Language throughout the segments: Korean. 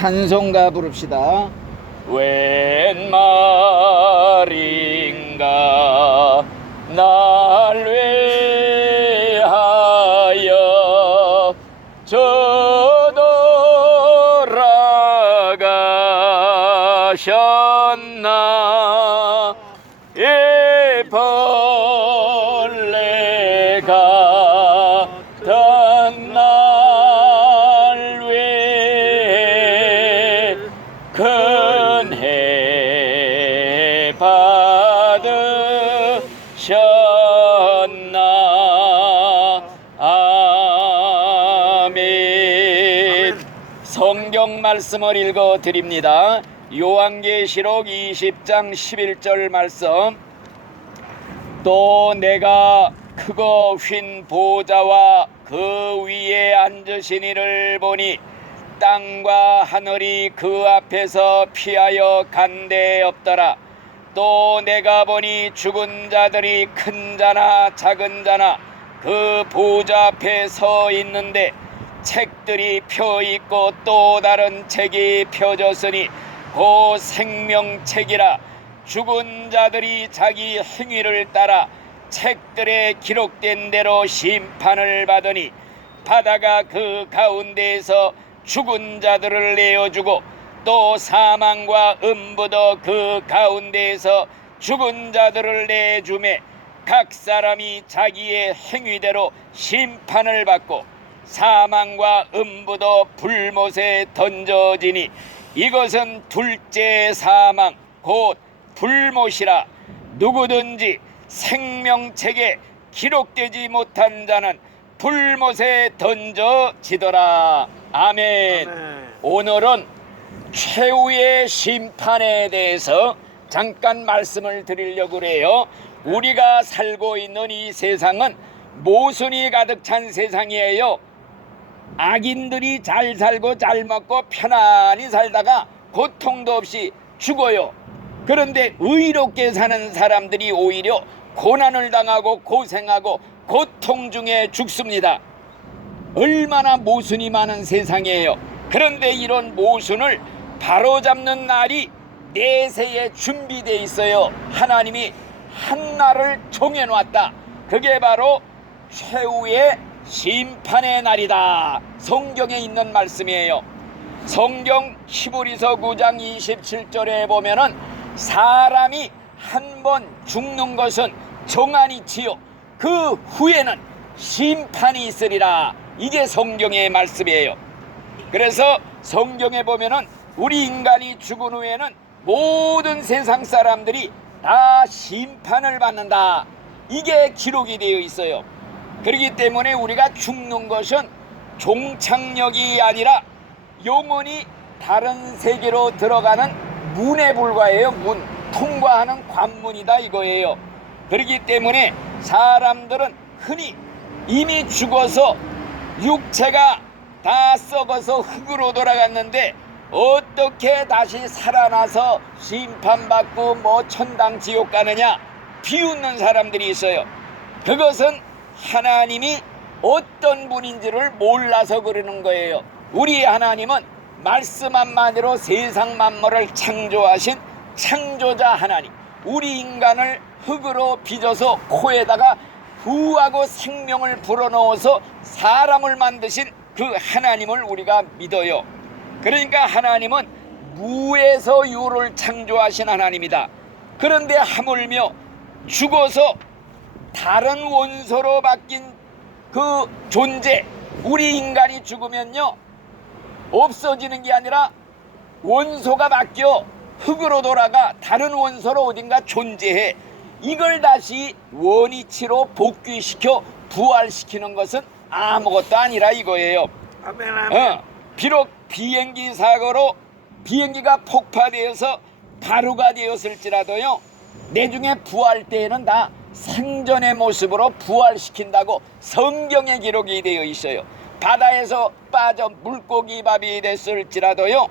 찬송가 부릅시다. 웬 말인가 날 위하여 저돌아가셨나. 이 벌레가 던 날 위해 큰해 받으셨나. 아멘. 성경 말씀을 읽어 드립니다. 요한계시록 20장 11절 말씀. 또 내가 크고 휜 보좌와 그 위에 앉으신 이를 보니 땅과 하늘이 그 앞에서 피하여 간 데 없더라. 또 내가 보니 죽은 자들이 큰 자나 작은 자나 그 보좌 앞에 서 있는데 책들이 펴 있고 또 다른 책이 펴졌으니 그 생명책이라. 죽은 자들이 자기 행위를 따라 책들에 기록된 대로 심판을 받으니 바다가 그 가운데에서 죽은 자들을 내어주고 또 사망과 음부도 그 가운데에서 죽은 자들을 내주매 각 사람이 자기의 행위대로 심판을 받고 사망과 음부도 불못에 던져지니 이것은 둘째 사망 곧 불못이라. 누구든지 생명책에 기록되지 못한 자는 불못에 던져지더라. 아멘. 오늘은 최후의 심판에 대해서 잠깐 말씀을 드리려고 해요. 우리가 살고 있는 이 세상은 모순이 가득 찬 세상이에요. 악인들이 잘 살고 잘 먹고 편안히 살다가 고통도 없이 죽어요. 그런데 의롭게 사는 사람들이 오히려 고난을 당하고 고생하고 고통 중에 죽습니다. 얼마나 모순이 많은 세상이에요. 그런데 이런 모순을 바로잡는 날이 내세에 준비되어 있어요. 하나님이 한 날을 정해놨다. 그게 바로 최후의 심판의 날이다. 성경에 있는 말씀이에요. 성경 히브리서 9장 27절에 보면은 사람이 한 번 죽는 것은 정한이지요 그 후에는 심판이 있으리라. 이게 성경의 말씀이에요. 그래서 성경에 보면은 우리 인간이 죽은 후에는 모든 세상 사람들이 다 심판을 받는다. 이게 기록이 되어 있어요. 그렇기 때문에 우리가 죽는 것은 종착역이 아니라 영원히 다른 세계로 들어가는 문에 불과해요. 문, 통과하는 관문이다 이거예요. 그렇기 때문에 사람들은 흔히 이미 죽어서 육체가 다 썩어서 흙으로 돌아갔는데 어떻게 다시 살아나서 심판받고 뭐 천당 지옥 가느냐 비웃는 사람들이 있어요. 그것은 하나님이 어떤 분인지를 몰라서 그러는 거예요. 우리 하나님은 말씀 한마디로 세상 만물을 창조하신 창조자 하나님, 우리 인간을 흙으로 빚어서 코에다가 부하고 생명을 불어넣어서 사람을 만드신 그 하나님을 우리가 믿어요. 그러니까 하나님은 무에서 유를 창조하신 하나님이다. 그런데 하물며 죽어서 다른 원소로 바뀐 그 존재, 우리 인간이 죽으면요 없어지는 게 아니라 원소가 바뀌어 흙으로 돌아가 다른 원소로 어딘가 존재해. 이걸 다시 원위치로 복귀시켜 부활시키는 것은 아무것도 아니라 이거예요. 아멘, 아멘. 비록 비행기 사고로 비행기가 폭파되어서 가루가 되었을지라도요 내중에 부활 때에는 다 생전의 모습으로 부활시킨다고 성경에 기록이 되어 있어요. 바다에서 빠져 물고기 밥이 됐을지라도요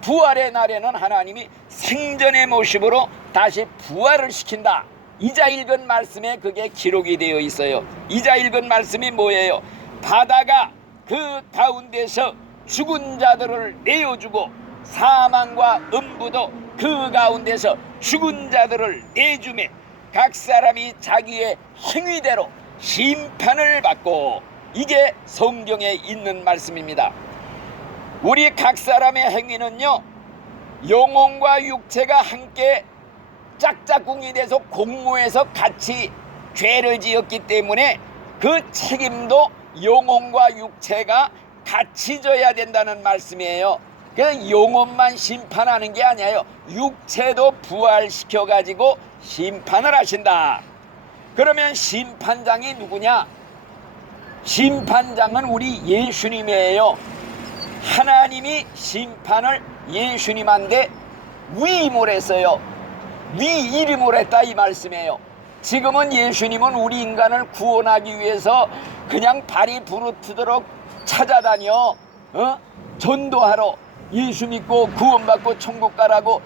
부활의 날에는 하나님이 생전의 모습으로 다시 부활을 시킨다. 이자 읽은 말씀에 그게 기록이 되어 있어요. 이자 읽은 말씀이 뭐예요? 바다가 그 가운데서 죽은 자들을 내어주고 사망과 음부도 그 가운데서 죽은 자들을 내주매 각 사람이 자기의 행위대로 심판을 받고, 이게 성경에 있는 말씀입니다. 우리 각 사람의 행위는요, 영혼과 육체가 함께 짝짝꿍이 돼서 공모해서 같이 죄를 지었기 때문에 그 책임도 영혼과 육체가 같이 져야 된다는 말씀이에요. 그래서 영혼만 심판하는 게 아니에요. 육체도 부활시켜 가지고 심판을 하신다. 그러면 심판장이 누구냐? 심판장은 우리 예수님이에요. 하나님이 심판을 예수님한테 위임을 했어요. 위임을 했다 이 말씀이에요. 지금은 예수님은 우리 인간을 구원하기 위해서 그냥 발이 부르트도록 찾아다녀 전도하러, 예수 믿고 구원받고 천국 가라고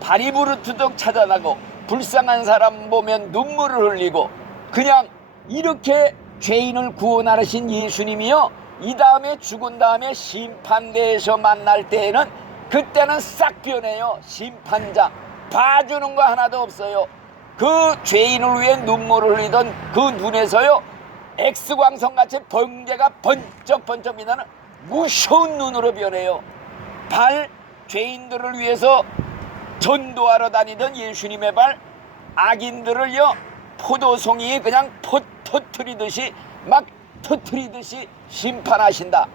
발이 부르트도록 찾아나고, 불쌍한 사람 보면 눈물을 흘리고, 그냥 이렇게 죄인을 구원하신 예수님이요, 이 다음에 죽은 다음에 심판대에서 만날 때에는 그때는 싹 변해요. 심판장 봐주는 거 하나도 없어요. 그 죄인을 위해 눈물을 흘리던 그 눈에서요, X광선같이 번개가 번쩍번쩍 빛나는 무서운 눈으로 변해요. 죄인들을 위해서 전도하러 다니던 예수님의 발, 악인들을요 포도송이 그냥 터트리듯이 막 터트리듯이 심판하신다.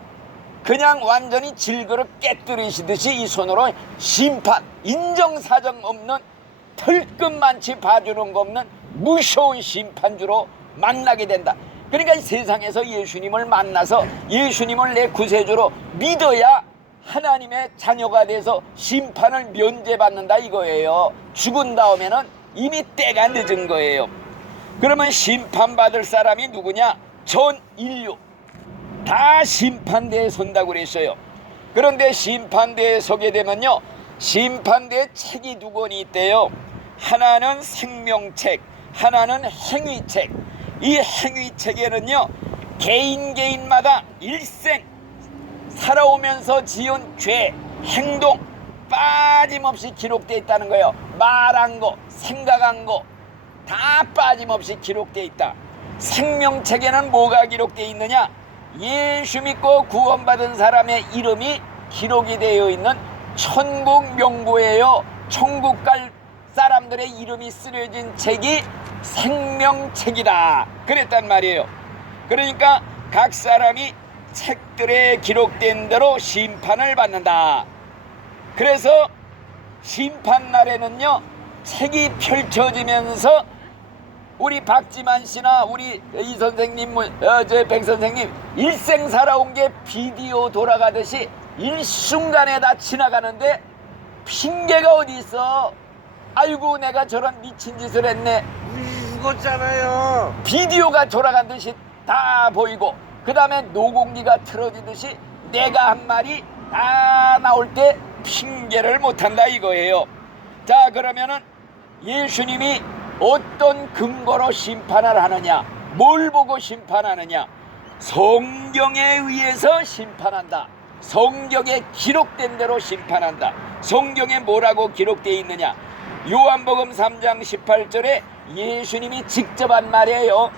그냥 완전히 질그릇 깨뜨리시듯이 이 손으로 심판, 인정사정 없는, 털끝만치 봐주는 거 없는 무서운 심판주로 만나게 된다. 그러니까 세상에서 예수님을 만나서 예수님을 내 구세주로 믿어야 하나님의 자녀가 돼서 심판을 면제받는다 이거예요. 죽은 다음에는 이미 때가 늦은 거예요. 그러면 심판받을 사람이 누구냐? 전 인류 다 심판대에 선다고 그랬어요. 그런데 심판대에 서게 되면요, 심판대에 책이 두 권이 있대요. 하나는 생명책, 하나는 행위책. 이 행위책에는요, 개인마다 일생 살아오면서 지은 죄, 행동 빠짐없이 기록되어 있다는 거예요. 말한 거, 생각한 거 다 빠짐없이 기록되어 있다. 생명책에는 뭐가 기록되어 있느냐? 예수 믿고 구원받은 사람의 이름이 기록이 되어 있는 천국 명부예요. 천국 갈 사람들의 이름이 쓰여진 책이 생명책이다 그랬단 말이에요. 그러니까 각 사람이 책들에 기록된 대로 심판을 받는다. 그래서 심판날에는요, 책이 펼쳐지면서 우리 박지만 씨나 우리 이 선생님, 백 선생님 일생 살아온 게 비디오 돌아가듯이 일순간에 다 지나가는데 핑계가 어디 있어? 아이고 내가 저런 미친 짓을 했네. 죽었잖아요. 비디오가 돌아간 듯이 다 보이고, 그 다음에 노공기가 틀어지듯이 내가 한 말이 다 나올 때 핑계를 못한다 이거예요. 자, 그러면은 예수님이 어떤 근거로 심판을 하느냐? 뭘 보고 심판하느냐? 성경에 의해서 심판한다. 성경에 기록된 대로 심판한다. 성경에 뭐라고 기록되어 있느냐? 요한복음 3장 18절에 예수님이 직접 한 말이에요.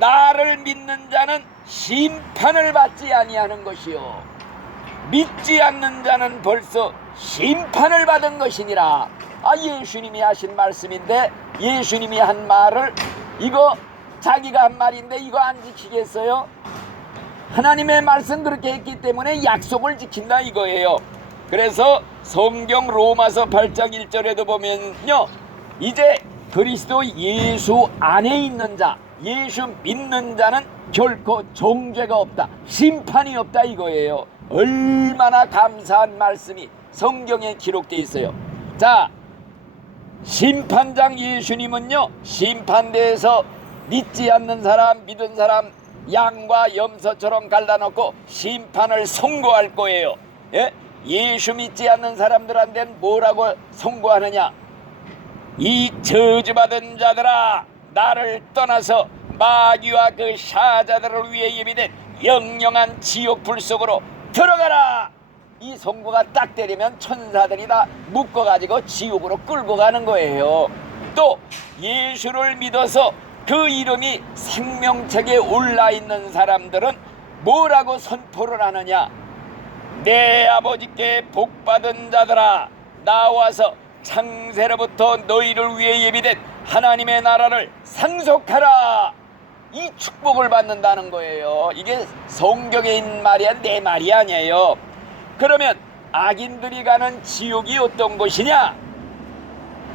나를 믿는 자는 심판을 받지 아니하는 것이요, 믿지 않는 자는 벌써 심판을 받은 것이니라. 예수님이 하신 말씀인데, 예수님이 한 말을, 이거 자기가 한 말인데 이거 안 지키겠어요? 하나님의 말씀 그렇게 했기 때문에 약속을 지킨다 이거예요. 그래서 성경 로마서 8장 1절에도 보면요, 이제 그리스도 예수 안에 있는 자, 예수 믿는 자는 결코 정죄가 없다, 심판이 없다 이거예요. 얼마나 감사한 말씀이 성경에 기록되어 있어요. 자, 심판장 예수님은요, 심판대에서 믿지 않는 사람, 믿은 사람 양과 염소처럼 갈라놓고 심판을 선고할 거예요. 예수 믿지 않는 사람들한테는 뭐라고 선고하느냐? 이 저주받은 자들아, 나를 떠나서 마귀와 그 사자들을 위해 예비된 영영한 지옥 불 속으로 들어가라. 이 송구가 딱 때리면 천사들이 다 묶어가지고 지옥으로 끌고 가는 거예요. 또 예수를 믿어서 그 이름이 생명책에 올라있는 사람들은 뭐라고 선포를 하느냐? 내 아버지께 복받은 자들아, 나와서 창세로부터 너희를 위해 예비된 하나님의 나라를 상속하라. 이 축복을 받는다는 거예요. 이게 성경에 있는 말이야, 내 말이 아니에요. 그러면 악인들이 가는 지옥이 어떤 곳이냐?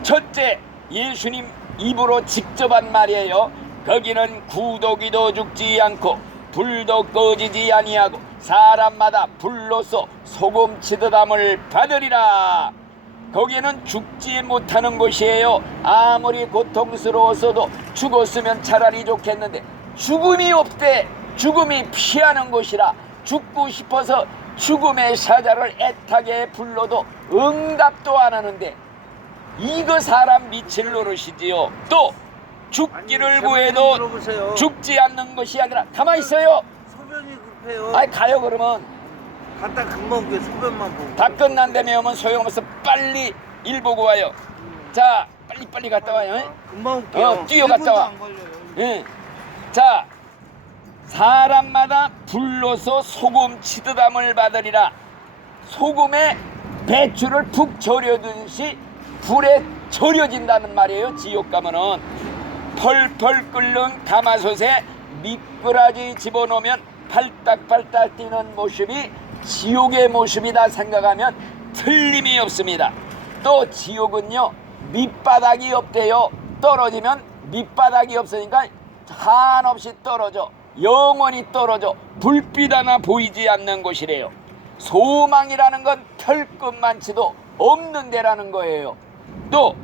첫째, 예수님 입으로 직접 한 말이에요. 거기는 구더기도 죽지 않고 불도 꺼지지 아니하고 사람마다 불로써 소금 치듯 함을 받으리라. 거기는 죽지 못하는 곳이에요. 아무리 고통스러웠어도 죽었으면 차라리 좋겠는데 죽음이 없대. 죽음이 피하는 곳이라 죽고 싶어서 죽음의 사자를 애타게 불러도 응답도 안 하는데 이거 사람 미칠 노릇이지요. 또 죽기를 구해도 들어보세요. 죽지 않는 것이 아니라 가만히 있어요. 소변이 급해요. 아이 가요. 그러면 갔다 금방 오게 소변만 보고. 다 끝난다며 오면 소용없어. 빨리 일 보고 와요. 자, 빨리 갔다 와요. 금방 올게요. 뛰어갔다 와. 안 걸려요. 응. 자, 사람마다 불로서 소금 치듯 함을 받으리라. 소금에 배추를 푹 절여둔시 불에 절여진다는 말이에요. 지옥 가면은 펄펄 끓는 가마솥에 미꾸라지 집어넣으면 팔딱팔딱 뛰는 모습이 지옥의 모습이다 생각하면 틀림이 없습니다. 또 지옥은요, 밑바닥이 없대요. 떨어지면 밑바닥이 없으니까 한없이 떨어져. 영원히 떨어져. 불빛 하나 보이지 않는 곳이래요. 소망이라는 건 털끝만치도 없는 데라는 거예요. 또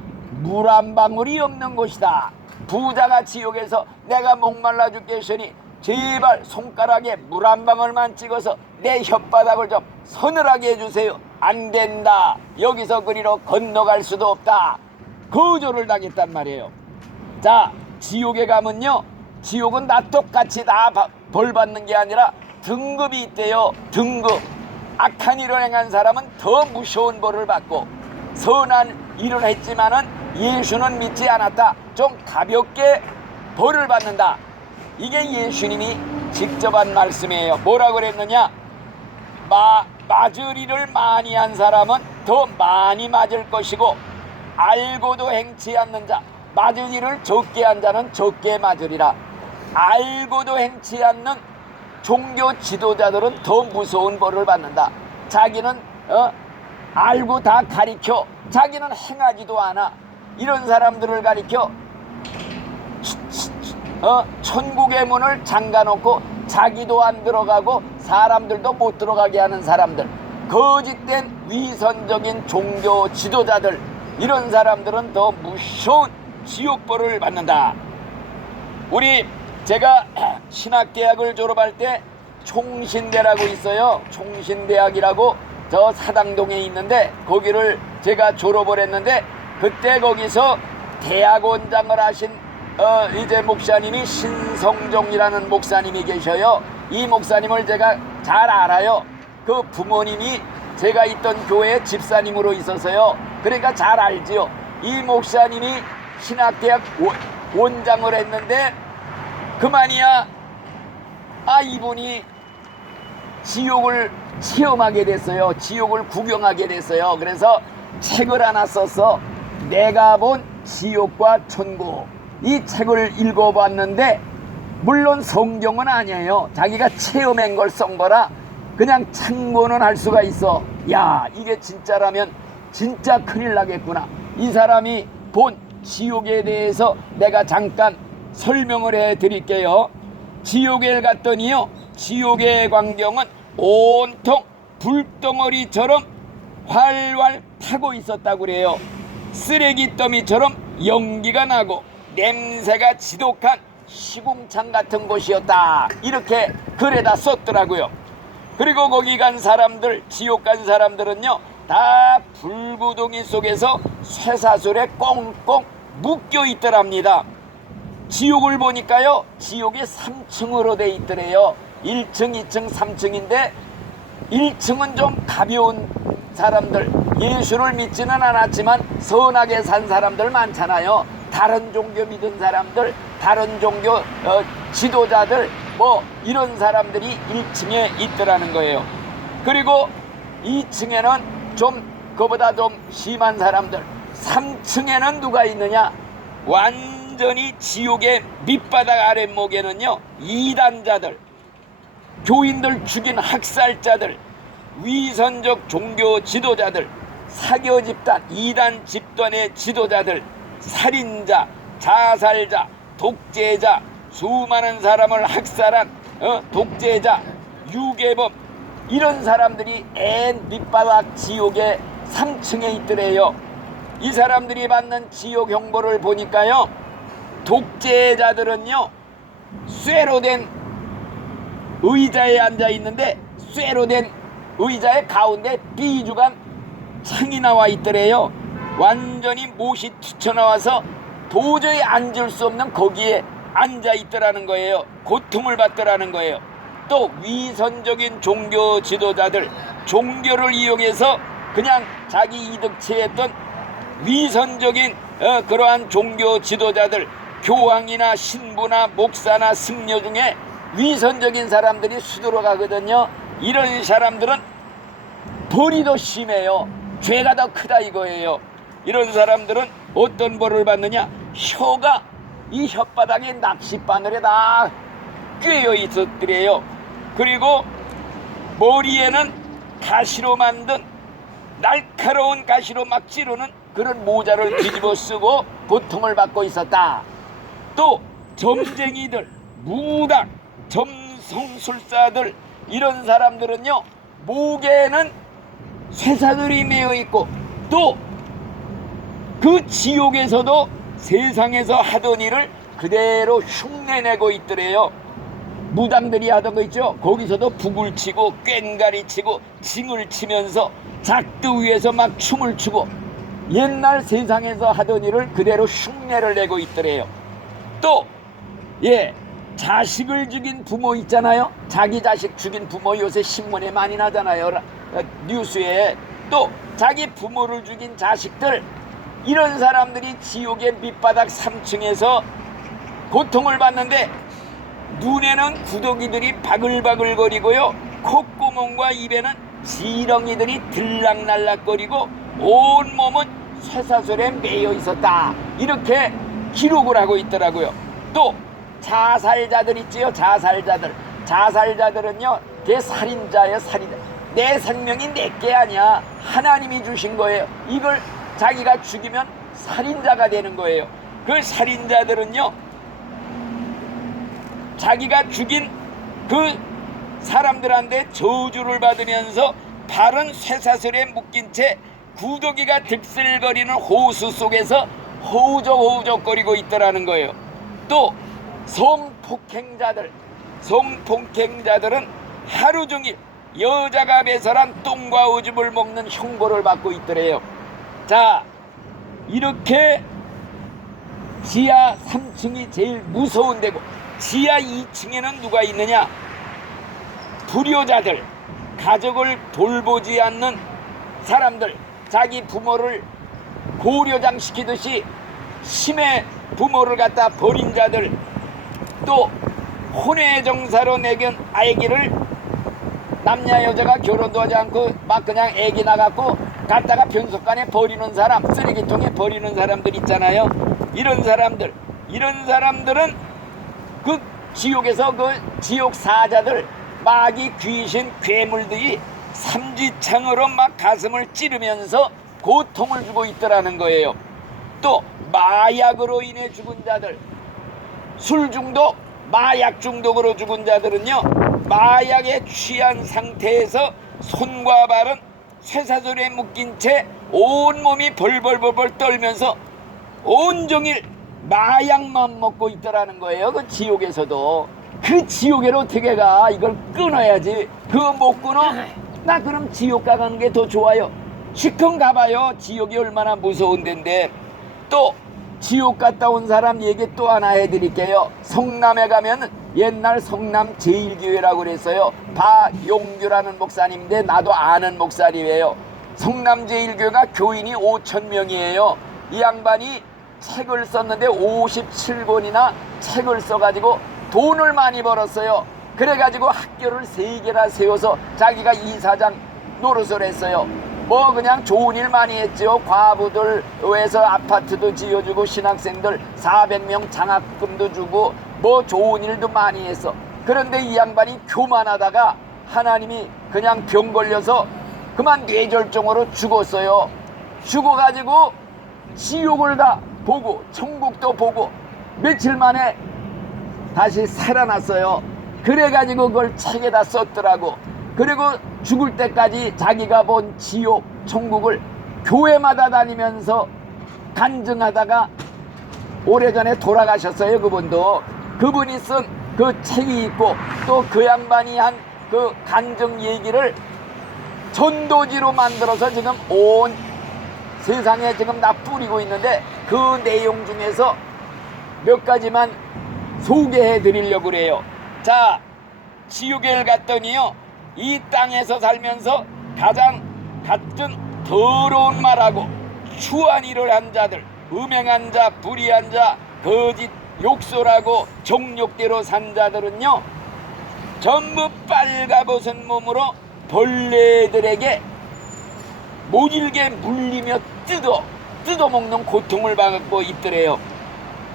물 한 방울이 없는 곳이다. 부자가 지옥에서 내가 목말라 죽겠으니 제발 손가락에 물 한 방울만 찍어서 내 혓바닥을 좀 서늘하게 해주세요. 안 된다. 여기서 그리로 건너갈 수도 없다. 거절을 당했단 말이에요. 자, 지옥에 가면요, 지옥은 다 똑같이 다 벌 받는 게 아니라 등급이 있대요. 등급. 악한 일을 행한 사람은 더 무서운 벌을 받고, 선한 일을 했지만은 예수는 믿지 않았다, 좀 가볍게 벌을 받는다. 이게 예수님이 직접 한 말씀이에요. 뭐라고 그랬느냐? 맞을 일을 많이 한 사람은 더 많이 맞을 것이고, 알고도 행치 않는 자, 맞을 일을 적게 한 자는 적게 맞으리라. 알고도 행치 않는 종교 지도자들은 더 무서운 벌을 받는다. 자기는 알고 다 가리켜, 자기는 행하지도 않아. 이런 사람들을 가리켜 천국의 문을 잠가놓고 자기도 안 들어가고 사람들도 못 들어가게 하는 사람들, 거짓된 위선적인 종교 지도자들, 이런 사람들은 더 무서운 지옥벌을 받는다. 제가 신학대학을 졸업할 때 총신대라고 있어요. 총신대학이라고 저 사당동에 있는데 거기를 제가 졸업을 했는데, 그때 거기서 대학원장을 하신 이제 목사님이 신성종이라는 목사님이 계셔요. 이 목사님을 제가 잘 알아요. 그 부모님이 제가 있던 교회 집사님으로 있어서요. 그러니까 잘 알지요. 이 목사님이 신학대학 원장을 했는데 그만이야. 이분이 지옥을 체험하게 됐어요. 지옥을 구경하게 됐어요. 그래서 책을 하나 썼어. 내가 본 지옥과 천국. 이 책을 읽어봤는데 물론 성경은 아니에요. 자기가 체험한 걸 쓴 거라 그냥 참고는 할 수가 있어. 야, 이게 진짜라면 진짜 큰일 나겠구나. 이 사람이 본 지옥에 대해서 내가 잠깐 설명을 해 드릴게요. 지옥에 갔더니요, 지옥의 광경은 온통 불덩어리처럼 활활 타고 있었다고 그래요. 쓰레기 더미처럼 연기가 나고 냄새가 지독한 시궁창 같은 곳이었다. 이렇게 글에다 썼더라고요. 그리고 거기 간 사람들, 지옥 간 사람들은요, 다 불구덩이 속에서 쇠사슬에 꽁꽁 묶여 있더랍니다. 지옥을 보니까요, 지옥이 3층으로 돼 있더래요. 1층, 2층, 3층인데 1층은 좀 가벼운 사람들, 예수를 믿지는 않았지만 선하게 산 사람들 많잖아요. 다른 종교 믿은 사람들, 다른 종교 지도자들, 뭐 이런 사람들이 1층에 있더라는 거예요. 그리고 2층에는 좀 그보다 좀 심한 사람들, 3층에는 누가 있느냐? 완전히 지옥의 밑바닥 아랫목에는요, 이단자들, 교인들 죽인 학살자들, 위선적 종교 지도자들, 사교 집단, 이단 집단의 지도자들, 살인자, 자살자, 독재자, 수많은 사람을 학살한 독재자, 유괴범, 이런 사람들이 맨 밑바닥 지옥의 3층에 있더래요. 이 사람들이 받는 지옥 형벌을 보니까요, 독재자들은요, 쇠로 된 의자에 앉아 있는데 쇠로 된 의자의 가운데 비주간 창이 나와 있더래요. 완전히 못이 튀쳐나와서 도저히 앉을 수 없는 거기에 앉아 있더라는 거예요. 고통을 받더라는 거예요. 또 위선적인 종교 지도자들, 종교를 이용해서 그냥 자기 이득 취했던 위선적인 그러한 종교 지도자들, 교황이나 신부나 목사나 승려 중에 위선적인 사람들이 수두로 가거든요. 이런 사람들은 벌이 더 심해요. 죄가 더 크다 이거예요. 이런 사람들은 어떤 벌을 받느냐? 혀가 이 혓바닥에 낚싯바늘에 다 꿰어 있었더래요. 그리고 머리에는 가시로 만든, 날카로운 가시로 막 찌르는 그런 모자를 뒤집어 쓰고 고통을 받고 있었다. 또 점쟁이들, 무당, 점성술사들, 이런 사람들은요, 목에는 쇠사슬이 매어 있고, 또 그 지옥에서도 세상에서 하던 일을 그대로 흉내내고 있더래요. 무당들이 하던 거 있죠? 거기서도 북을 치고 꽹가리 치고 징을 치면서 작두 위에서 막 춤을 추고 옛날 세상에서 하던 일을 그대로 흉내를 내고 있더래요. 또 자식을 죽인 부모 있잖아요. 자기 자식 죽인 부모 요새 신문에 많이 나잖아요. 뉴스에. 또 자기 부모를 죽인 자식들, 이런 사람들이 지옥의 밑바닥 3층에서 고통을 받는데, 눈에는 구더기들이 바글바글거리고요, 콧구멍과 입에는 지렁이들이 들락날락거리고 온몸은 쇠사슬에 매여 있었다, 이렇게 기록을 하고 있더라고요. 또 자살자들 있지요. 자살자들은요, 걔 살인자예요. 살인자. 내 생명이 내게 아니야, 하나님이 주신 거예요. 이걸 자기가 죽이면 살인자가 되는 거예요. 그 살인자들은요, 자기가 죽인 그 사람들한테 저주를 받으면서 발은 쇠사슬에 묶인 채 구더기가 득슬거리는 호수 속에서 허우적허우적거리고 있더라는 거예요. 또 성폭행자들은 하루 종일 여자가 배설한 똥과 오줌을 먹는 형벌을 받고 있더래요. 자, 이렇게 지하 3층이 제일 무서운 데고, 지하 2층에는 누가 있느냐? 불효자들, 가족을 돌보지 않는 사람들, 자기 부모를 고려장 시키듯이 심해 부모를 갖다 버린 자들, 또 혼외정사로 내견 아기를 남녀 여자가 결혼도 하지 않고 막 그냥 애기 나갖고 갖다가 변속간에 버리는 사람, 쓰레기통에 버리는 사람들 있잖아요. 이런 사람들은 그 지옥에서 그 지옥 사자들, 마귀, 귀신, 괴물들이 삼지창으로 막 가슴을 찌르면서 고통을 주고 있더라는 거예요. 또 마약으로 인해 죽은 자들, 술 중독, 마약 중독으로 죽은 자들은요, 마약에 취한 상태에서 손과 발은 쇠사슬에 묶인 채 온몸이 벌벌벌벌 떨면서 온종일 마약만 먹고 있더라는 거예요. 그 지옥에서도. 그 지옥에로 어떻게 가? 이걸 끊어야지. 그거 못 끊어? 나 그럼 지옥 가는 게 더 좋아요. 시큰 가봐요. 지옥이 얼마나 무서운 데인데. 또 지옥 갔다 온 사람 얘기 또 하나 해드릴게요. 성남에 가면 옛날 성남 제일교회라고 그랬어요. 박용규라는 목사님인데 나도 아는 목사님이에요. 성남 제일교회가 교인이 5,000명이에요. 이 양반이 책을 썼는데 57권이나 책을 써가지고 돈을 많이 벌었어요. 그래가지고 학교를 3개나 세워서 자기가 이사장 노릇을 했어요. 뭐 그냥 좋은 일 많이 했죠. 과부들 위해서 아파트도 지어주고 신학생들 400명 장학금도 주고 뭐 좋은 일도 많이 했어. 그런데 이 양반이 교만하다가 하나님이 그냥 병 걸려서 그만 뇌절정으로 죽었어요. 죽어가지고 지옥을 다 보고 천국도 보고 며칠 만에 다시 살아났어요. 그래가지고 그걸 책에다 썼더라고. 그리고 죽을 때까지 자기가 본 지옥, 천국을 교회마다 다니면서 간증하다가 오래전에 돌아가셨어요. 그분도. 그분이 쓴 그 책이 있고 또 그 양반이 한 그 간증 얘기를 전도지로 만들어서 지금 온 세상에 지금 다 뿌리고 있는데 그 내용 중에서 몇 가지만 소개해 드리려고 그래요. 자, 지옥에 갔더니요, 이 땅에서 살면서 가장 같은 더러운 말하고 추한 일을 한 자들, 음행한 자, 불의한 자, 거짓 욕설하고 정욕대로 산 자들은요 전부 빨가벗은 몸으로 벌레들에게 모질게 물리며 뜯어먹는 고통을 받고 있더래요.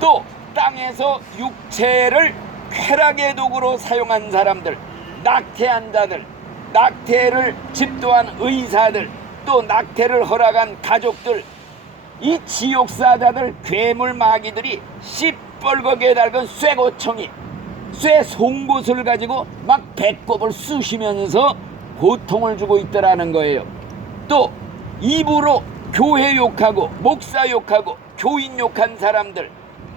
또 땅에서 육체를 쾌락의 도구로 사용한 사람들, 낙태한 자들, 낙태를 집도한 의사들, 또 낙태를 허락한 가족들, 이 지옥사자들, 괴물 마귀들이 시뻘겋게 달군 쇠고청이 쇠 송곳을 가지고 막 배꼽을 쑤시면서 고통을 주고 있더라는 거예요. 또 입으로 교회 욕하고 목사 욕하고 교인 욕한 사람들,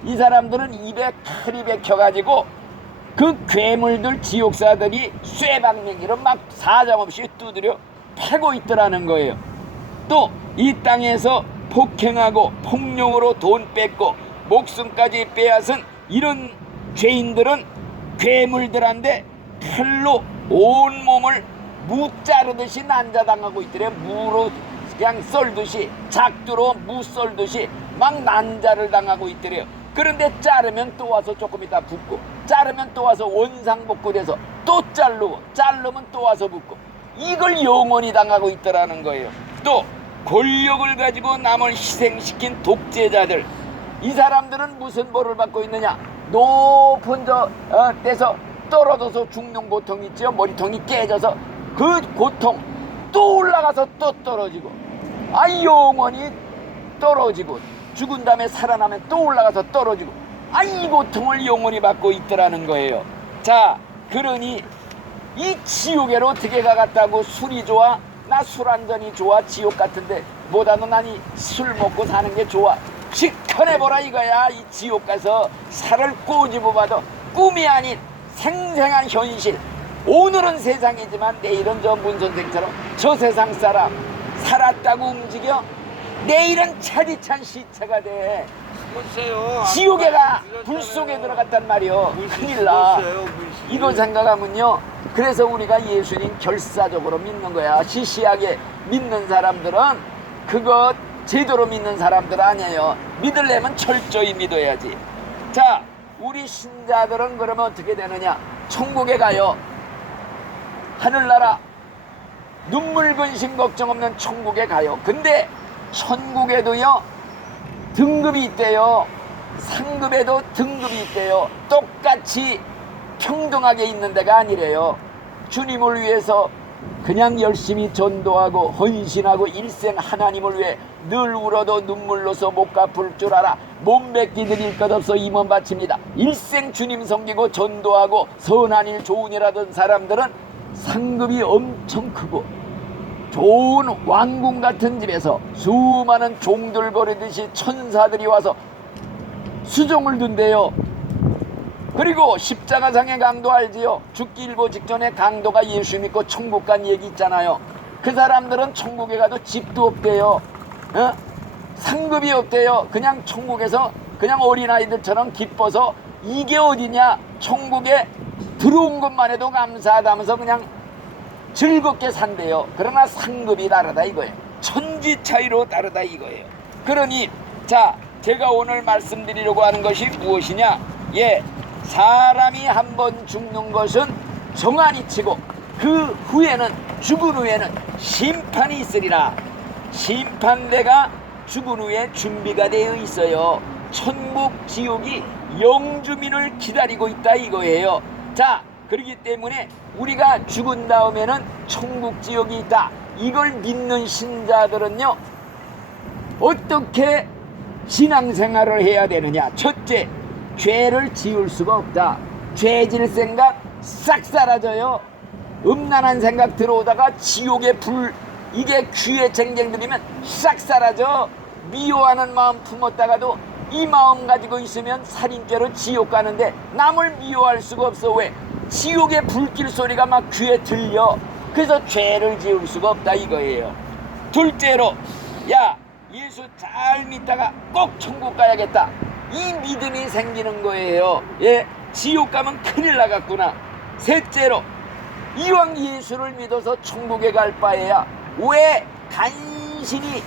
이 사람들은 입에 칼이 박혀가지고 그 괴물들 지옥사들이 쇠방맹이로 막 사정없이 두드려 패고 있더라는 거예요. 또 이 땅에서 폭행하고 폭력으로 돈 뺏고 목숨까지 빼앗은 이런 죄인들은 괴물들한테 칼로 온몸을 무 자르듯이 난자당하고 있더래요. 무로 그냥 썰듯이, 작두로 무 썰듯이 막 난자를 당하고 있더래요. 그런데 자르면 또 와서 조금 이따 붓고, 자르면 또 와서 원상복구 돼서 또 자르면 또 와서 붓고, 이걸 영원히 당하고 있더라는 거예요. 또 권력을 가지고 남을 희생시킨 독재자들, 이 사람들은 무슨 벌을 받고 있느냐? 높은 데서 떨어져서 죽는 고통 있죠. 머리통이 깨져서 그 고통, 또 올라가서 또 떨어지고, 영원히 떨어지고, 죽은 다음에 살아나면 또 올라가서 떨어지고, 이 고통을 영원히 받고 있더라는 거예요. 자, 그러니 이 지옥에로 어떻게 가갔다고? 술이 좋아? 나 술 한잔이 좋아. 지옥 같은데 보다는 나니 술 먹고 사는 게 좋아. 시커내보라 이거야. 이 지옥 가서 살을 꼬집어 봐도 꿈이 아닌 생생한 현실. 오늘은 세상이지만 내일은 저 문선생처럼 저 세상 사람 살았다고 움직여. 내일은 차디찬 시체가 돼. 보세요. 지옥에 가. 불 속에 들어갔단 말이요. 큰일 나. 이거 생각하면요, 그래서 우리가 예수님 결사적으로 믿는 거야. 시시하게 믿는 사람들은 그것 제대로 믿는 사람들 아니에요. 믿으려면 철저히 믿어야지. 자, 우리 신자들은 그러면 어떻게 되느냐? 천국에 가요. 하늘나라 눈물 근심 걱정 없는 천국에 가요. 근데 천국에도요 등급이 있대요. 상급에도 등급이 있대요. 똑같이 평등하게 있는 데가 아니래요. 주님을 위해서 그냥 열심히 전도하고 헌신하고 일생 하나님을 위해 늘 울어도 눈물로서 못 갚을 줄 알아 몸 뱉기 드릴 것 없어 임원 바칩니다. 일생 주님 섬기고 전도하고 선한 일 좋은 일 하던 사람들은 상급이 엄청 크고 좋은 왕궁 같은 집에서 수많은 종들 거리듯이 천사들이 와서 수종을 둔대요. 그리고 십자가상의 강도 알지요? 죽기 일보 직전에 강도가 예수 믿고 천국 간 얘기 있잖아요. 그 사람들은 천국에 가도 집도 없대요. 상급이 없대요. 그냥 천국에서 그냥 어린아이들처럼 기뻐서 이게 어디냐, 천국에 들어온 것만 해도 감사하다면서 그냥 즐겁게 산대요. 그러나 상급이 다르다 이거예요. 천지 차이로 다르다 이거예요. 그러니 자, 제가 오늘 말씀드리려고 하는 것이 무엇이냐, 예, 사람이 한번 죽는 것은 정한이치고 그 후에는, 죽은 후에는 심판이 있으리라. 심판대가 죽은 후에 준비가 되어 있어요. 천국 지옥이 영주민을 기다리고 있다 이거예요. 자, 그렇기 때문에 우리가 죽은 다음에는 천국 지옥이 있다, 이걸 믿는 신자들은요, 어떻게 신앙생활을 해야 되느냐. 첫째, 죄를 지을 수가 없다. 죄질 생각 싹 사라져요. 음란한 생각 들어오다가 지옥의 불, 이게 귀에 쟁쟁 들리면 싹 사라져. 미워하는 마음 품었다가도 이 마음 가지고 있으면 살인죄로 지옥 가는데 남을 미워할 수가 없어. 왜? 지옥의 불길 소리가 막 귀에 들려. 그래서 죄를 지을 수가 없다 이거예요. 둘째로, 야, 예수 잘 믿다가 꼭 천국 가야겠다, 이 믿음이 생기는 거예요. 예, 지옥 가면 큰일 나갔구나. 셋째로, 이왕 예수를 믿어서 천국에 갈 바에야 왜 간신히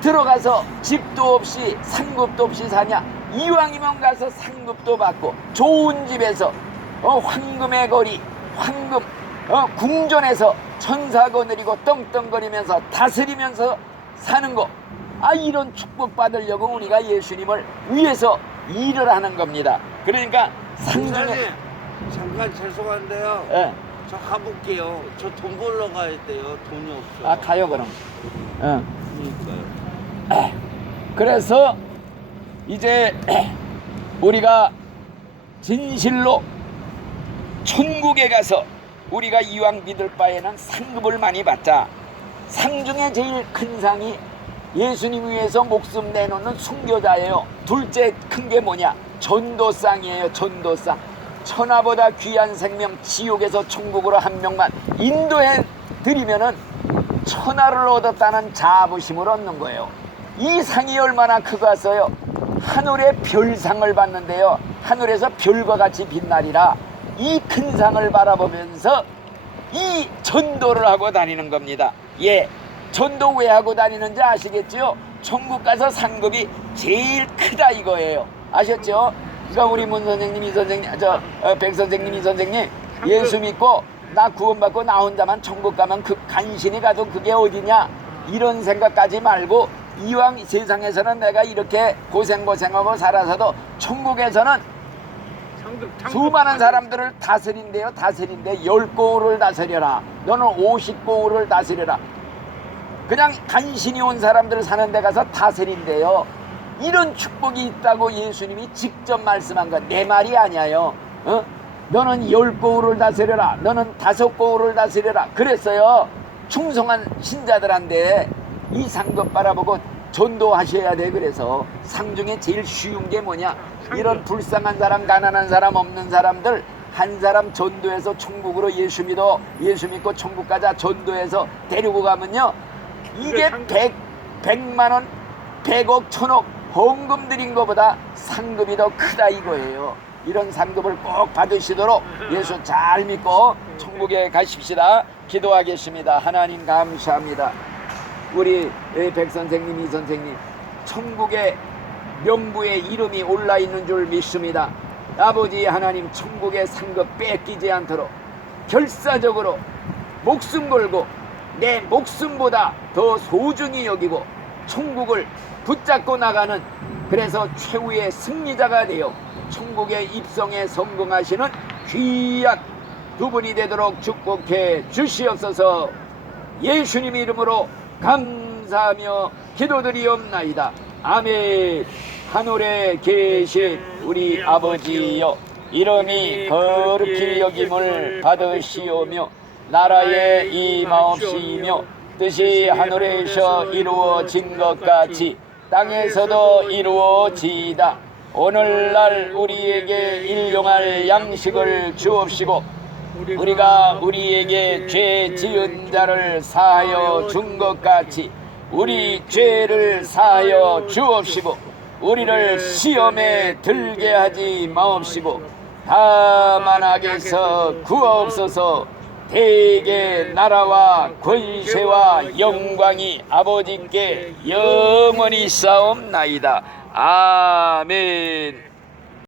들어가서 집도 없이 상급도 없이 사냐. 이왕이면 가서 상급도 받고 좋은 집에서 황금의 거리, 황금 궁전에서 천사고 느리고 떵떵거리면서 다스리면서 사는 거, 이런 축복 받으려고 우리가 예수님을 위해서 일을 하는 겁니다. 그러니까 상중에, 목사님, 잠깐 죄송한데요. 예, 저 가볼게요. 저 돈 벌러 가야 돼요. 돈이 없어. 가요 그럼. 그러니까요. 그래서 이제 우리가 진실로 천국에 가서 우리가 이왕 믿을 바에는 상급을 많이 받자. 상 중에 제일 큰 상이 예수님 위해서 목숨 내놓는 순교자예요. 둘째 큰 게 뭐냐, 전도상이에요. 전도상. 천하보다 귀한 생명, 지옥에서 천국으로 한 명만 인도해 드리면은 천하를 얻었다는 자부심을 얻는 거예요. 이 상이 얼마나 크겠어요. 하늘의 별상을 받는데요, 하늘에서 별과 같이 빛나리라. 이 큰 상을 바라보면서 이 전도를 하고 다니는 겁니다. 예, 전도 왜 하고 다니는지 아시겠지요? 천국 가서 상급이 제일 크다 이거예요. 아셨죠? 그러니까 우리 문 선생님, 이 선생님, 백 선생님, 이 선생님, 예수 믿고 나 구원받고 나 혼자만 천국 가면 그 간신히 가도 그게 어디냐, 이런 생각하지 말고 이왕 세상에서는 내가 이렇게 고생하고 살아서도 천국에서는 수많은 사람들을 다스린대요. 다스린대. 10고을을 다스려라, 너는 50고을을 다스려라. 그냥 간신히 온 사람들 사는 데 가서 다스린대요. 이런 축복이 있다고 예수님이 직접 말씀한 건 내 말이 아니에요. 너는 10고을을 다스려라, 너는 5고을을 다스려라 그랬어요. 충성한 신자들한테 이 상급 바라보고 전도하셔야 돼. 그래서 상 중에 제일 쉬운 게 뭐냐, 이런 불쌍한 사람, 가난한 사람, 없는 사람들 한 사람 전도해서 천국으로 예수 믿고 천국 가자 전도해서 데리고 가면요, 이게 100만 원, 100억, 1000억 헌금 드린 것보다 상급이 더 크다 이거예요. 이런 상급을 꼭 받으시도록 예수 잘 믿고 천국에 가십시다. 기도하겠습니다. 하나님 감사합니다. 우리 백 선생님, 이 선생님, 천국에 명부에 이름이 올라 있는 줄 믿습니다. 아버지 하나님, 천국의 상급 뺏기지 않도록 결사적으로 목숨 걸고 내 목숨보다 더 소중히 여기고 천국을 붙잡고 나가는, 그래서 최후의 승리자가 되어 천국에 입성에 성공하시는 귀한 두 분이 되도록 축복해 주시옵소서. 예수님 이름으로 감사하며 기도드리옵나이다. 아멘. 하늘에 계신 우리 아버지여, 이름이 거룩히 여김을 받으시오며 나라의 임하옵시며 뜻이 하늘에서 이루어진 것 같이 땅에서도 이루어지이다. 오늘날 우리에게 일용할 양식을 주옵시고 우리가 우리에게 죄 지은 자를 사하여 준 것 같이 우리 죄를 사하여 주옵시고 우리를 시험에 들게 하지 마옵시고 다만 악에서 구하옵소서. 대개 나라와 권세와 영광이 아버지께 영원히 싸움나이다. 아멘.